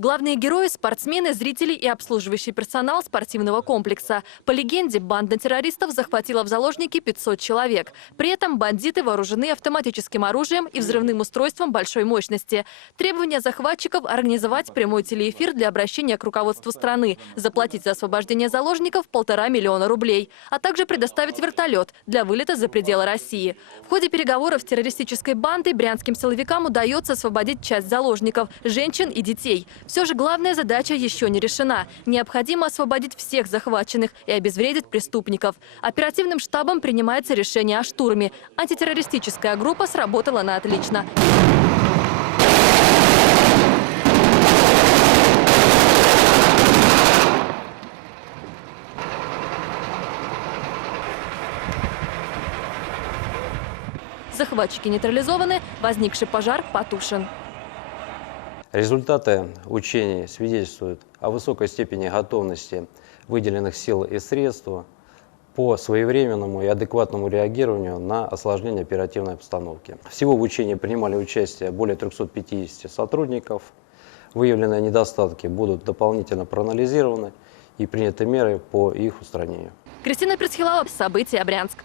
Главные герои – спортсмены, зрители и обслуживающий персонал спортивного комплекса. По легенде, банда террористов захватила в заложники 500 человек. При этом бандиты вооружены автоматическим оружием и взрывным устройством большой мощности. Требования захватчиков – организовать прямой телеэфир для обращения к руководству страны, заплатить за освобождение заложников 1,5 миллиона рублей, а также предоставить вертолет для вылета за пределы России. В ходе переговоров с террористической бандой брянским силовикам удается освободить часть заложников – женщин и детей. Все же главная задача еще не решена. Необходимо освободить всех захваченных и обезвредить преступников. Оперативным штабом принимается решение о штурме. Антитеррористическая группа сработала на отлично. Захватчики нейтрализованы, возникший пожар потушен. Результаты учений свидетельствуют о высокой степени готовности выделенных сил и средств по своевременному и адекватному реагированию на осложнение оперативной обстановки. Всего в учении принимали участие более 350 сотрудников. Выявленные недостатки будут дополнительно проанализированы и приняты меры по их устранению. Кристина Пресхилова, события, Брянск.